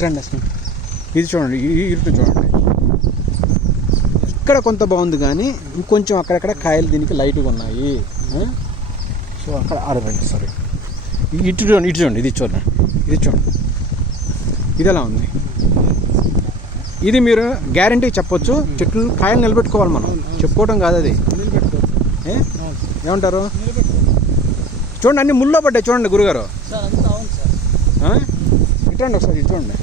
ఇట్రండి అసలు? ఇది చూడండి ఇరుటు చూడండి. ఇక్కడ కొంత బాగుంది కానీ ఇంకొంచెం అక్కడక్కడ కాయలు దీనికి లైట్గా ఉన్నాయి? సో అక్కడ ఆడరండి సారీ ఇటు చూడండి ఇటు చూడండి ఇది చూడండి. ఇది చూడండి. ఇది ఎలా ఉంది? ఇది మీరు గ్యారంటీ చెప్పొచ్చు చెట్లు కాయలు నిలబెట్టుకోవాలి మనం. చెప్పుకోవడం కాదు అది? ఏమంటారు? చూడండి అన్ని ముల్లో పడ్డాయి చూడండి గురుగారు? ఇటండి ఒకసారి ఇటు చూడండి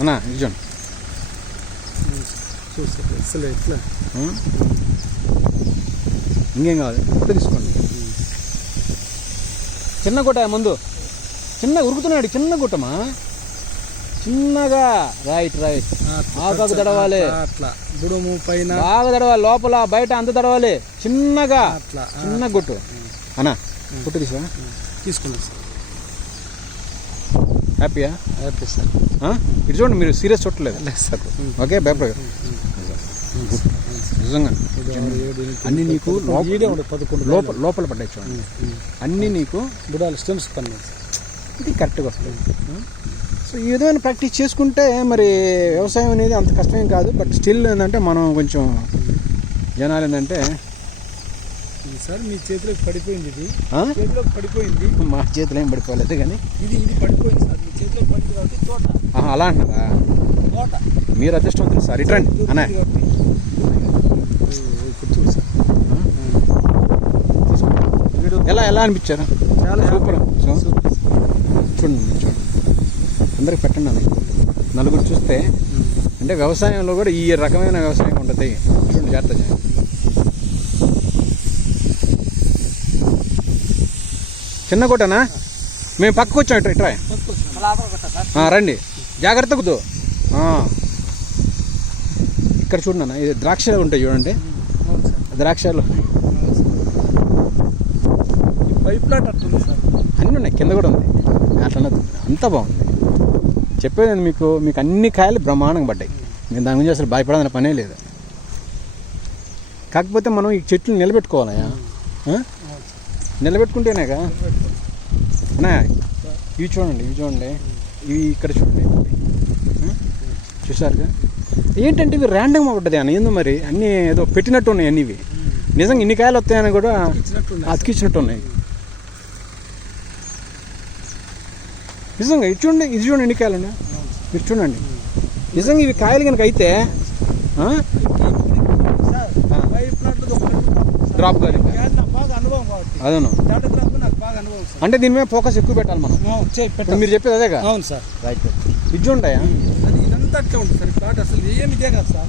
అన్నా అసలు ఎట్లా? ఇంకేం కావాలి? తీసుకోండి. చిన్న గుట్ట ముందు. చిన్న ఉరుకుతున్నాడు చిన్న గుట్టమా? చిన్నగా. రైట్ రైట్ ఆకాకు తడవాలి. అట్లా బుడుము పైన. బాగా తడవాలి లోపల బయట అంత తడవాలి. చిన్నగా. అట్లా చిన్న గుట్టు. అన్నా తీసా తీసుకున్నాం సార్. హ్యాపీయా హ్యాపీ సార్? ఇటు చూడండి మీరు సీరియస్ చూడలేదు లేదు సార్ ఓకే భయపడ నిజంగా. అన్ని నీకు లోపల లోపల పడ్డాయి చూడండి. అన్నీ నీకు బుడాలు స్టెమ్స్ పన్నాయి సార్ ఇది కరెక్ట్గా వస్తుంది సో ఈ విధమైన ప్రాక్టీస్ చేసుకుంటే మరి వ్యవసాయం అనేది అంత కష్టమేం కాదు. బట్ స్టిల్ ఏంటంటే మనం కొంచెం జనాలు ఏంటంటే సార్ మీ చేతిలోకి పడిపోయింది ఇది? చేతిలోకి పడిపోయింది. మా చేతులు ఏం పడిపోలేదు కానీ. ఇది ఇది పడిపోయింది సార్ మీ చేతిలోకి పడింది కాబట్టి తోట. అలా అంటారా తోట. మీరు అదృష్టవంతులు సార్ ఇట్రండి అనే. ఇప్పుడు చూడు సార్. ఎలా ఎలా అనిపించారు? చాలా సూపర్ సూపర్. చూడండి చూడండి. అందరికి పెట్టండి అని నలుగురు చూస్తే అంటే వ్యవసాయంలో కూడా ఈ రకమైన వ్యవసాయం ఉంటుంది. చూడండి జాగ్రత్త చేయండి. చిన్న కోటనా మేము పక్కకు వచ్చాం ఇట్రా ఇట్రా రండి. జాగ్రత్త కుదు ఇక్కడ చూడన్నా ఇది ద్రాక్షలు ఉంటాయి చూడండి. ద్రాక్షలు. పైప్ అన్నీ ఉన్నాయి కింద కూడా ఉంది. అట్లా అంతా బాగుంది. చెప్పేది మీకు మీకు అన్ని కాయలు బ్రహ్మాండంగా పడ్డాయి. నేను దాని గురించి అసలు భయపడాల్సిన పనే లేదు. కాకపోతే మనం ఈ చెట్లు నిలబెట్టుకోవాలయా నిలబెట్టుకుంటేనేగా? అన్నా ఇవి చూడండి ఇవి చూడండి. ఇవి ఇక్కడ చూడండి? చూసారుగా ఏంటంటే ఇవి ర్యాండమ్గా పడ్డది అని ఏందో మరి? అన్నీ ఏదో పెట్టినట్టు ఉన్నాయి అన్ని ఇవి. నిజంగా ఇన్ని కాయలు వస్తాయని కూడా అతికిచ్చినట్టు ఉన్నాయి నిజంగా ఇది చూడండి ఇది చూడండి ఎన్ని కాయలు ఉన్నాయి. మీరు చూడండి. నిజంగా ఇవి కాయలు కనుక అయితే డ్రాప్ కానీ గ్యాస్ నాకు బాగా అనుభవం కాబట్టి అదను. అంటే దీని మీద ఫోకస్ ఎక్కువ పెట్టాలి మనం. మీరు చెప్పేది అదేగా అవును సార్. రైట్ ఇది చూడండి అది ఇదంతా అట్లా ఉంటుంది సార్. ప్లాట్ అసలు ఏమి ఇదే కదా సార్.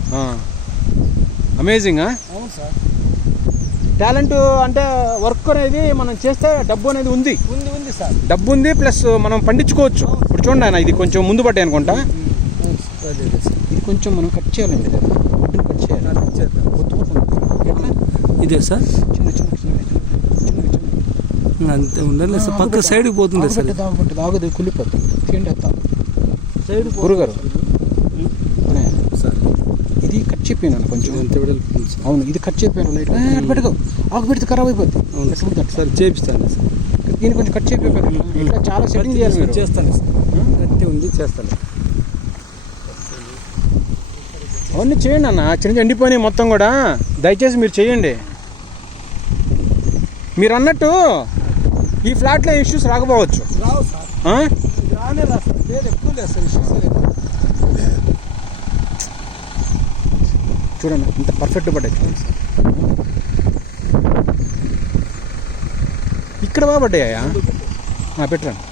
అమేజింగ్ అవును సార్. టాలెంట్ అంటే వర్క్ అనేది మనం చేస్తే డబ్బు అనేది ఉంది. ఉంది ఉంది సార్. డబ్బు ఉంది ప్లస్ మనం పండించుకోవచ్చు. ఇప్పుడు చూడండి ఆయన ఇది కొంచెం ముందు పడ్డాయి అనుకుంటా. అదే అదే ఇది కొంచెం మనం కట్ చేయాలండి కట్ చేయాలి ఇదే సార్. చిన్న చిన్న అంతే ఉండాలి. సార్ పక్క సైడ్కి పోతుంది సార్ ఆగబెట్టి ఆగదు కుళ్ళిపోతుంది ఎత్తా సైడ్ గురుగారు. అనే, సార్. ఇది కట్ చెప్పాను కొంచెం. ఎంత అవును ఇది కట్ చెప్పాను లైట్. పెట్టుకో. ఆకు పెడితే ఖరాబ్ అయిపోద్ది. అవును. సార్ చేపిస్తాను సార్. దీన్ని కొంచెం కట్ చెప్పాను ఇట్లా చాలా సెట్టింగ్ చేయాలి మీరు. చేస్తాను సార్. గట్టి ఉంది చేస్తాను. అవన్నీ చేయండి అన్న. చిన్న చిన్న ఎండిపోయినాయి మొత్తం కూడా. దయచేసి మీరు చేయండి. మీరు అన్నట్టు ఈ ఫ్లాట్లో ఇష్యూస్ రాకపోవచ్చు. చూడండి ఇంత పర్ఫెక్ట్ పడ్డాయి చూడండి సార్. ఇక్కడ బాగా పడ్డాయా? పెట్టరండి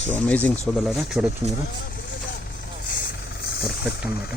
సో అమేజింగ్ సోదరులారా చూడొచ్చు మీరు. పర్ఫెక్ట్ అన్నమాట.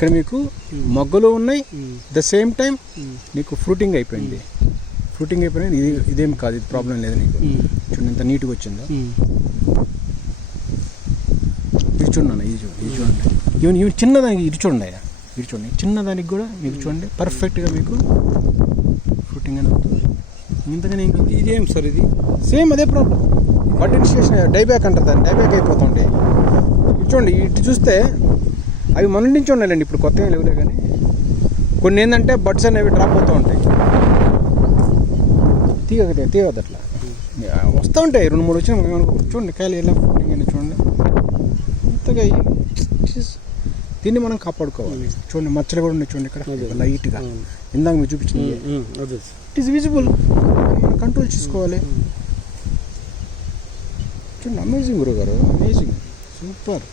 ఇక్కడ మీకు మొగ్గలు ఉన్నాయి. ద సేమ్ టైం నీకు ఫ్రూటింగ్ అయిపోయింది. ఫ్రూటింగ్ అయిపోయింది. ఇది ఇదేం కాదు. ఇది ప్రాబ్లం లేదు నీకు. చూడండి ఎంత నీట్గా వచ్చిందో. ఇది చూడండి ఇది చూడండి ఇది చూడండి. ఈవెన్ ఈవెన్ చిన్నదానికి ఇది చూడండి అయ్యా. ఇది చూడండి. చిన్నదానికి కూడా మీకు చూడండి. పర్ఫెక్ట్గా మీకు ఫ్రూటింగ్ అని అవుతుంది ఇంతగానే ఇది- ఇదేం సార్ ఇది? సేమ్ అదే ప్రాబ్లం బట్ ఇనిషియేషన్ డైబ్యాక్ అంటారు దాన్ని. డైబ్యాక్ అయిపోతుంటే ఇటు చూడండి ఇటు చూస్తే అవి మన నుంచి ఉన్నాయండి ఇప్పుడు కొత్తగా లేవులే కానీ. కొన్ని ఏంటంటే బడ్స్ అనేవి డ్రాప్ అవుతూ ఉంటాయి. తీయగదే తీయవద్దు అట్లా. వస్తూ ఉంటాయి. రెండు మూడు వచ్చిన చూడండి కాయలు ఎలా అని చూడండి. ఇంతగా దీన్ని మనం కాపాడుకోవాలి. చూడండి మచ్చలు కూడా ఉన్నాయి చూడండి. ఇక్కడ. లైట్గా. ఇందాక మీరు చూపించింది. ఇట్ ఈస్ విజిబుల్ మనం కంట్రోల్ చేసుకోవాలి. చూడండి అమేజింగ్ గురువు గారు. అమేజింగ్ సూపర్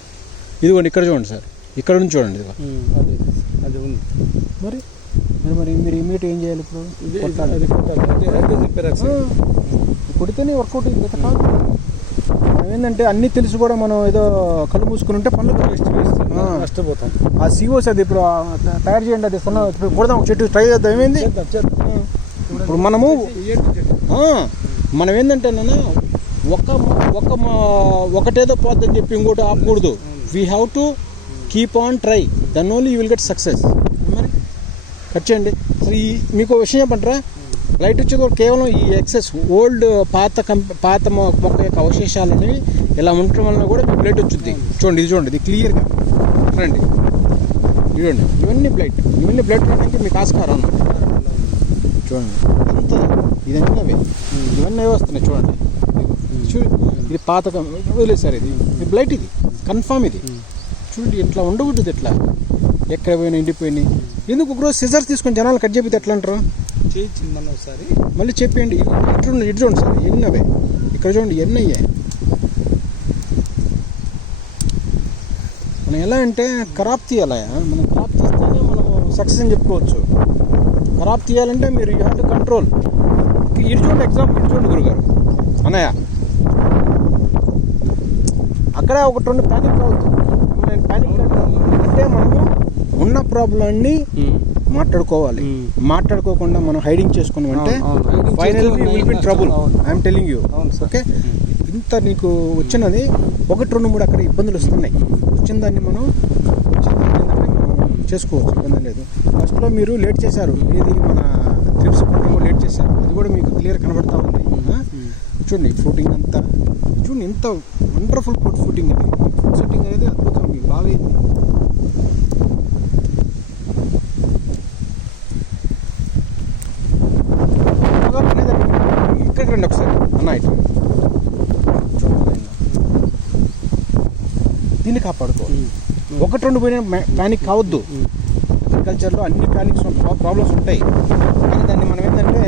ఇదిగోండి ఇక్కడ చూడండి సార్. ఇక్కడ నుంచి చూడండి అదే అది ఉంది. మరి మరి మరి మీరు ఇమీడియట్ ఏం చేయాలి ఇప్పుడు? కొడితేనే వర్కౌట్ అయింది కదా. ఏంటంటే అన్నీ తెలిసి కూడా మనం ఏదో కళ్ళు మూసుకుని ఉంటే పనులు వేస్ట్. నష్టపోతాం. ఆ సీఓస్ అది ఇప్పుడు తయారు చేయండి అది సున్నా కొడదాం ఒక చెట్టు ట్రై చేద్దాం ఏమైంది? ఇప్పుడు మనము మనం ఏంటంటే నాన్న ఒక ఒక మ- ఒకటేదో పోద్దని చెప్పి ఇంకోటి ఆపకూడదు. We have to keep on try then only you will get success మరి కట్ చేయండి. ఈ మీకు విషయం చెప్పంటారా లైట్ వచ్చేది కూడా కేవలం ఈ ఎక్సెస్ ఓల్డ్ uh, పాత కంపె పాత మొ- మొక్క యొక్క అవశేషాలు అనేవి ఇలా ఉండటం వలన కూడా మీకు బ్లడ్ వచ్చింది చూడండి ఇది చూడండి ఇది క్లియర్గా రండి చూడండి. ఇవన్నీ బ్లడ్ ఇవన్నీ బ్లడ్ రావడానికి మీకు ఆస్కారం ఉంది చూడండి. అంత ఇదన్నీ ఇవన్నీ వస్తున్నాయి చూడండి. చూ ఇది పాత కం- వదిలేసారు ఇది. ఇది బ్లైట్ ఇది. కన్ఫామ్ ఇది. చూడండి ఇట్లా ఉండకూడదు ఇట్లా ఎక్కడ పోయినా ఎండిపోయినాయి. ఎందుకు ఒకరోజు సిజర్స్ తీసుకొని జనాలు కట్ చేపితే ఎట్లా అంటారు? చేయించింది మనం ఒకసారి. మళ్ళీ చెప్పేయండి. ఇటు చూడండి ఇటు చూడండి సార్ ఎన్ని అవే ఇక్కడ చూడండి ఎన్ని అయ్యాయి మనం ఎలా అంటే ఖరాబ్ తీయాలి? మనం ఖరాబ్ తీస్తేనే మనం సక్సెస్ అని చెప్పుకోవచ్చు. ఖరాబ్ తీయాలంటే మీరు యూ హ్యావ్ టు కంట్రోల్ ఇటు చూడండి ఎగ్జాంపుల్ ఇటు చూడండి గురుగారు. అన్నయ్య. అక్కడ ఒకటి రెండు నేను ప్యానిక్ అంటే మనము ఉన్న ప్రాబ్లమ్ని మాట్లాడుకోవాలి. మాట్లాడుకోకుండా మనం హైడింగ్ చేసుకున్నాం అంటే final will be. Trouble. I'm telling you. Okay ఇంత నీకు వచ్చినది ఒకటి రెండు మూడు అక్కడ ఇబ్బందులు వస్తున్నాయి. వచ్చిన దాన్ని మనం చేసుకోవచ్చు ఇబ్బంది లేదు. ఫస్ట్లో మీరు లేట్ చేశారు. ఏది మన త్రిప్స్ కుటుంబం లేట్ చేశారు. అది కూడా మీకు క్లియర్ కనబడతా ఉంది? చూడండి ఫ్రూటింగ్ అంతా. చూడండి ఎంత వండర్ఫుల్ ఫుడ్ ఫుటింగ్ ఇది. ఫుడ్ సెట్టింగ్ అనేది అద్భుతం మీకు బాగా అయింది బాగా అనేది ఇక్కడికి రండి ఒకసారి. అన్న. దీన్ని కాపాడుకోవాలి. ఒకటి రెండు పోయిన ప్యానిక్ కావద్దు. అగ్రికల్చర్లో అన్ని ప్యానిక్స్ ప్రాబ్లమ్స్ ఉంటాయి. కానీ దాన్ని మనం ఏంటంటే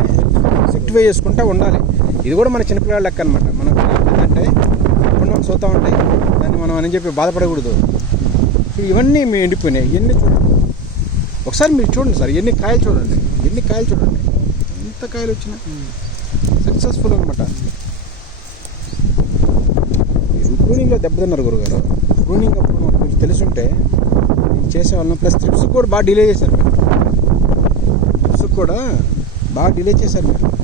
సెక్టిఫై చేసుకుంటా ఉండాలి. ఇది కూడా మన చిన్నపిల్లల లెక్క అనమాట మనం ఏంటంటే కొన్ని మనకు ఉంటాయి దాన్ని మనం అని చెప్పి బాధపడకూడదు. సో ఇవన్నీ మీ ఎండిపోయినాయి. ఇవన్నీ చూడండి ఒకసారి మీరు చూడండి సార్ ఎన్ని కాయలు చూడండి. ఎన్ని కాయలు చూడండి. ఎంత కాయలు వచ్చినా సక్సెస్ఫుల్ అనమాట ప్రూనింగ్లో దెబ్బతిన్నారు గురుగారు. ప్రూనింగ్ అప్పుడు మాకు కొంచెం తెలుసుంటే నేను చేసేవాళ్ళం ప్లస్ ట్రిప్స్ కూడా బాగా డిలే చేశారు మీరు. ట్రిప్స్ కూడా బాగా డిలే చేశారు మీరు.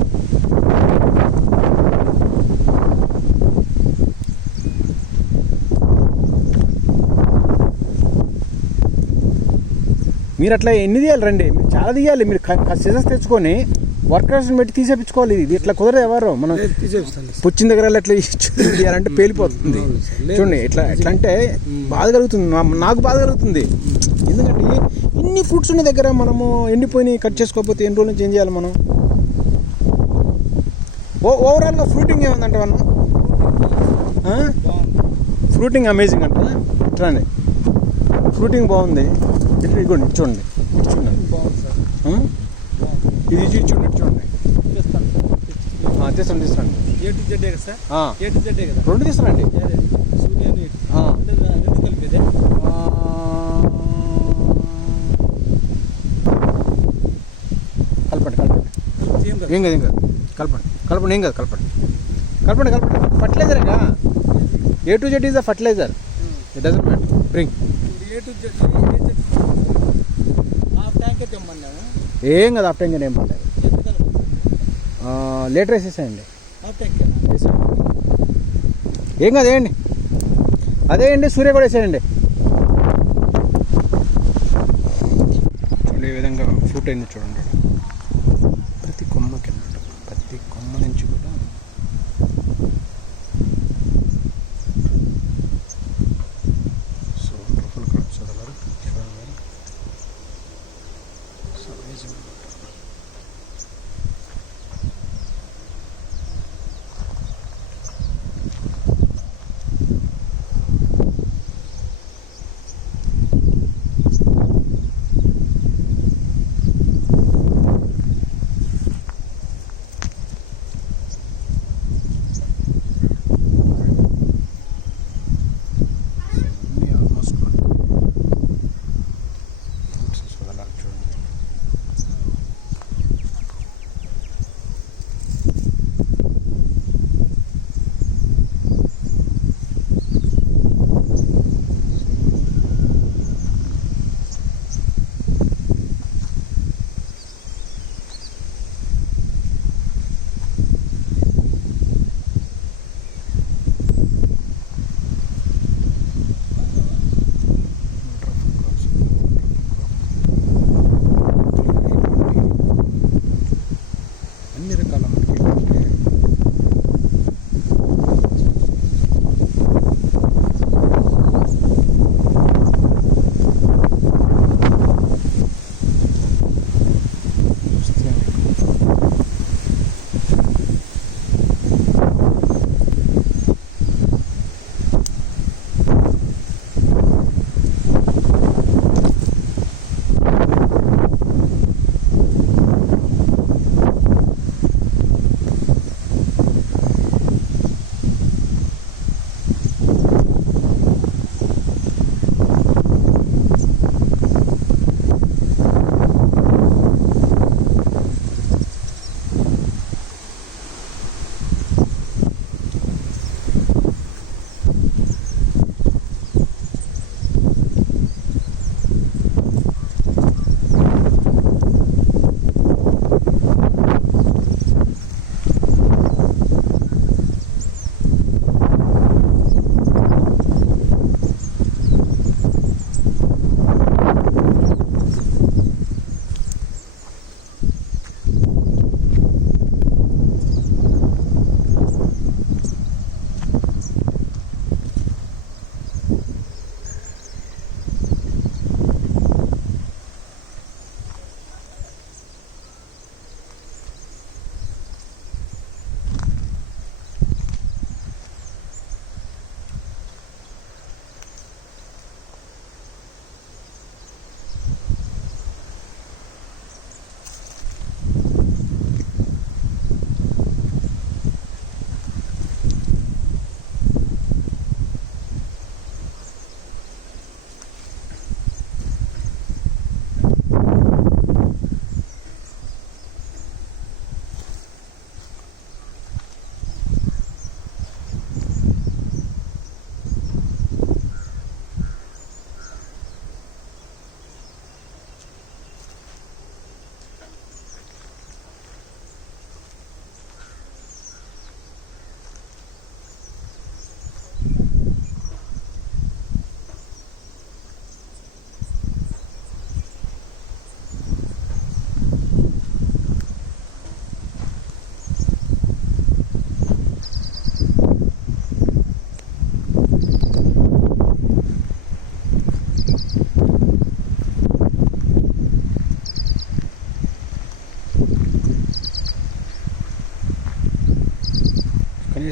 మీరు అట్లా ఎన్ని తీయాలి రండి? మీరు చాలా తీయాలి. మీరు సిజర్స్ తెచ్చుకొని వర్కర్స్ని పెట్టి తీసేపించుకోవాలి ఇది. ఇట్లా కుదరదు ఎవరు? మనం. పుచ్చిన దగ్గర ఎట్లా తీయాలంటే పేలిపోతుంది. చూడండి సార్. ఎట్లా అంటే బాధ కలుగుతుంది. నాకు బాధ కలుగుతుంది. ఎందుకంటే ఇన్ని ఫ్రూట్స్ ఉన్న దగ్గర మనము ఎండిపోయి కట్ చేసుకోకపోతే ఎన్ని రోజుల ఏం చేయాలి మనం? ఓ ఓవరాల్గా ఫ్రూటింగ్ ఏముందంట మనం ఫ్రూటింగ్ అమేజింగ్ అంట. ఇట్లా అండి ఫ్రూటింగ్ బాగుంది. ఇటు ఇదిగోండి చూడండి చూడండి. ఇది చూడండి చూడండి. తీసుకోండి తీసుకోండి ఏ టు జెడ్ కదా సార్? ఆ, ఏ టు జెడ్ కదా? రెండు తీసుకోండి కలపండి కలపండి. ఏం కదా. ఏం కాదు కలపండి కలపండి ఏం కాదు కలపండి. కలపండి కలపండి. Fertilizer A to Z is a fertilizer. It doesn't matter bring A to Z A చెప్తున్నాను హాఫ్ ట్యాంకే తెమ్మన్నాము ఏం కదా అప్ టైం ఏం ఆ, లీటర్ వేసేసేయండి ఏం కాదు వేయండి అదే అండి సూర్య కూడా వేసేయండి. చూడండి ఈ విధంగా ఫ్రూట్ అయింది చూడండి.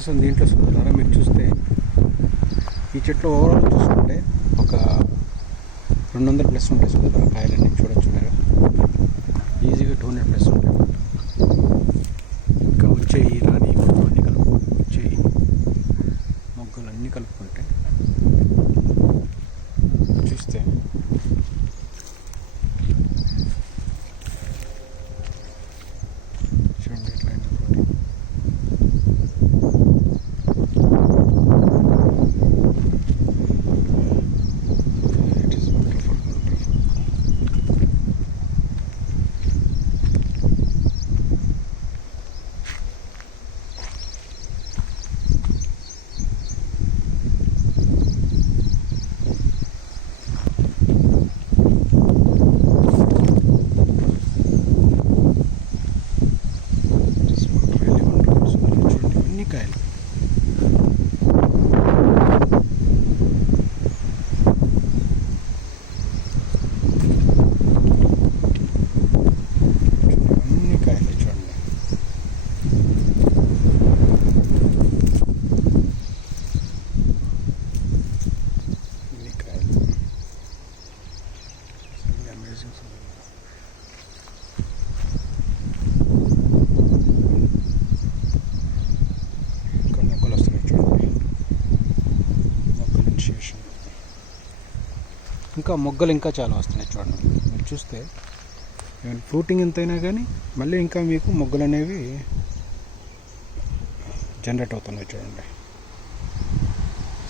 కనీసం దీంట్లో ద్వారా మీరు చూస్తే ఈ చెట్లు ఓవరాల్ చూసుకుంటే ఒక రెండు వందల ప్లస్ ఉంటాయి సుధారా కాయలు చూడొచ్చు మీరు ఈజీగా టూ హండ్రెడ్ ప్లస్ ఉంటాయి ఇంకా వచ్చేయి రాని మొత్తం అన్ని కలుపు వచ్చేయి మొగ్గలు అన్నీ కలుపుకుంటే చూస్తే చూడండి ఎట్లా అయిందో ప్రోటీన్ ఇట్ ఈస్ కాయలు చూడండి, అన్ని కాయలు చూడండి అన్ని కాయలు అమేజింగ్ ఇంకా మొక్కలు వస్తున్నాయి చూడండి మొక్కలు ఇనిషియేషన్ ఇంకా మొగ్గలు ఇంకా చాలా వస్తున్నాయి చూడండి. మీరు చూస్తే ఫ్రూటింగ్ ఎంతైనా కానీ మళ్ళీ ఇంకా మీకు మొగ్గలు అనేవి జనరేట్ అవుతున్నాయి చూడండి.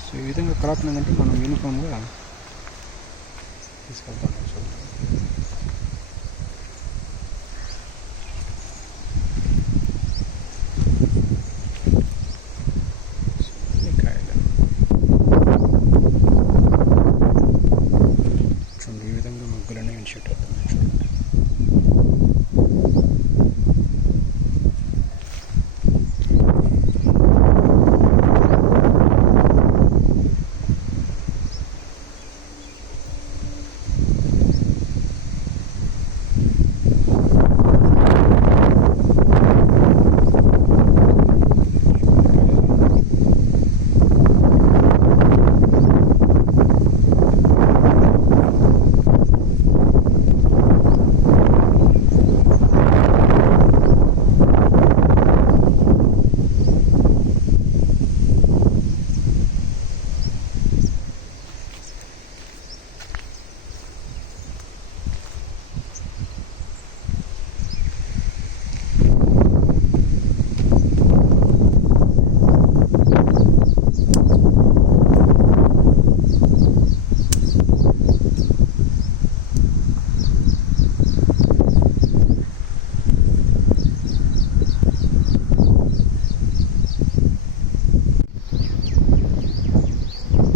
సో ఈ విధంగా క్రాప్ ఏంటంటే మనం యూనిఫామ్గా తీసుకెళ్తాం చూడండి అన్ని కాయలు చూడండి ఈ విధంగా ముగ్గులనే ఇన్షియేట్ అవుతున్నాయి చూడండి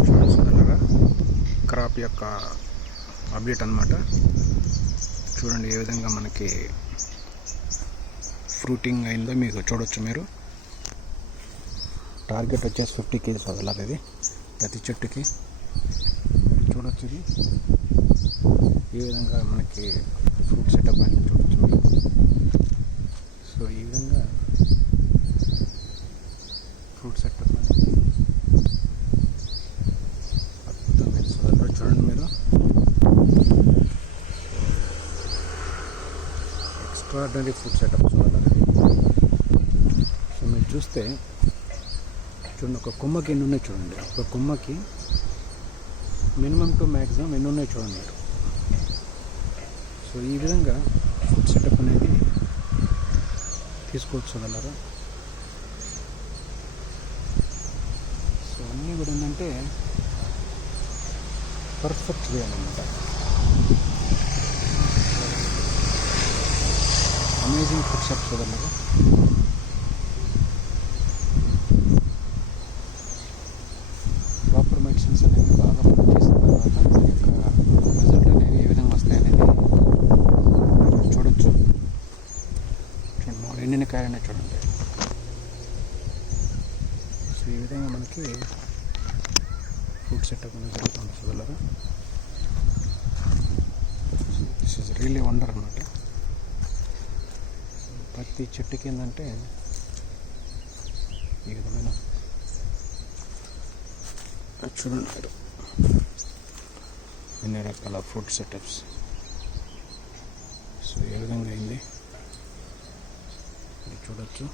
చూడండి సోదరులారా క్రాప్ యొక్క అప్డేట్ అన్నమాట. చూడండి ఏ విధంగా మనకి ఫ్రూటింగ్ అయిందో మీకు చూడొచ్చు మీరు. టార్గెట్ వచ్చేసి ఫిఫ్టీ కేజీస్ వదలాలి ఇది ప్రతి చెట్టుకి. చూడొచ్చు ఇది. ఏ విధంగా మనకి ఫ్రూట్ సెటప్ అనేది చూడొచ్చు మీరు. సో ఈ విధంగా ఫ్రూట్ సెటప్ అనేది అద్భుతమైన సోదరులు చూడండి మీరు ఆల్టర్నేటివ్ ఫుడ్ సెటప్ సోదరులు సో మీరు చూస్తే చూడండి ఒక కొమ్మకి ఎన్ని ఉన్నాయి చూడండి. ఒక కొమ్మకి మినిమం టు మ్యాక్సిమం ఎన్ని ఉన్నాయి చూడండి. సో ఈ విధంగా ఫుడ్ సెటప్ అనేది తీసుకోవచ్చు అన్నారా? సో అన్నీ కూడా ఏంటంటే పర్ఫెక్ట్ వే అనమాట అమేజింగ్ ఫుడ్ షాప్ చూడండి ప్రాపర్ మెడిసిన్స్ అనేవి బాగా పనిచేసిన తర్వాత దాని యొక్క రిజల్ట్ అనేవి ఏ విధంగా వస్తాయనేది మీరు చూడొచ్చు చూడండి మామూలు ఎండిన కాయలనే చూడండి సో ఈ విధంగా మనకి ఫుడ్ సెటప్ అనేది జరుగుతుంది చూడలరా దిస్ ఇస్ రియలీ వండర్ అనమాట ప్రతి చెట్టుకి ఏంటంటే ఈ విధమైన చూడండి ఎన్ని రకాల ఫుడ్ సెటప్స్. సో ఏ విధంగా అయింది? చూడొచ్చు.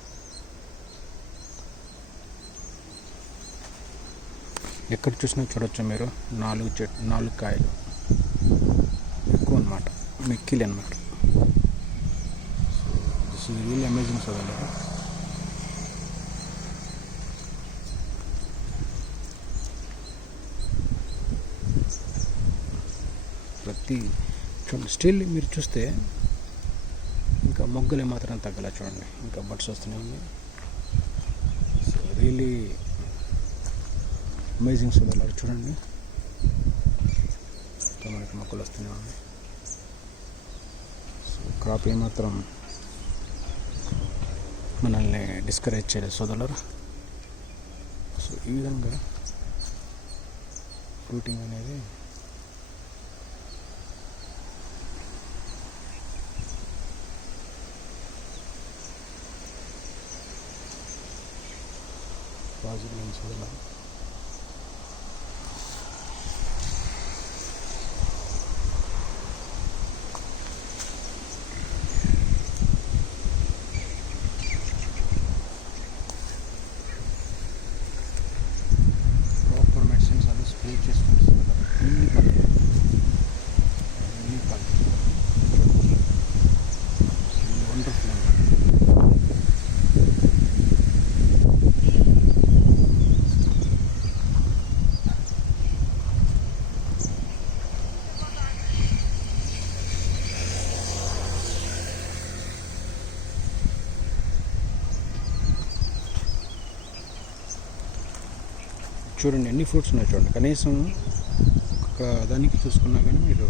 ఎక్కడ చూసినా చూడొచ్చు మీరు. నాలుగు చెట్ నాలుగు కాయలు. ఎక్కువ అనమాట మిక్కిలి అనమాట దిస్ ఇస్ రియల్ అమేజింగ్ చదవలేదు ప్రతి చూడండి స్టిల్ మీరు చూస్తే ఇంకా మొగ్గలు మాత్రం తగ్గల చూడండి. ఇంకా బడ్స్ వస్తూనే ఉన్నాయి. సో రియలీ అమేజింగ్ అలా చూడండి. ఇంకా మనకి మొక్కలు వస్తూనే ఉన్నాయి. సో క్రాప్ ఏమాత్రం మనల్ని డిస్కరేజ్ చేయలేదు సోదరులరా. సో ఈ విధంగా ఫ్రూటింగ్ అనేది పాజిటివ్ లెన్స్ వల్ల ప్రాపర్ మెడిసిన్స్ అన్ని స్ప్రే చేసుకుంటుంది కదా అన్ని పని అన్ని పని వండర్ఫుల్ చూడండి ఎన్ని ఫ్రూట్స్ ఉన్నాయి చూడండి. కనీసం ఒక దానికి చూసుకున్నా కానీ మీరు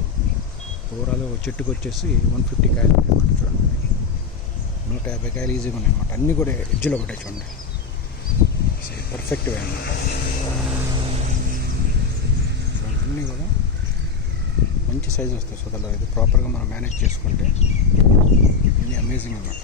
ఓవరాల్ చెట్టుకు వచ్చేసి వన్ ఫిఫ్టీ కాయలు ఉన్నాయన్నమాట చూడండి. నూట యాభై కాయలు ఈజీగా ఉన్నాయన్నమాట అన్నీ కూడా ఎడ్జ్లో పడ్డాయి చూడండి. పర్ఫెక్ట్ వే అనమాట అన్నీ కూడా మంచి సైజ్ వస్తాయి సోదరులు ఇది ప్రాపర్గా మనం మేనేజ్ చేసుకుంటే ఇది అమేజింగ్ అనమాట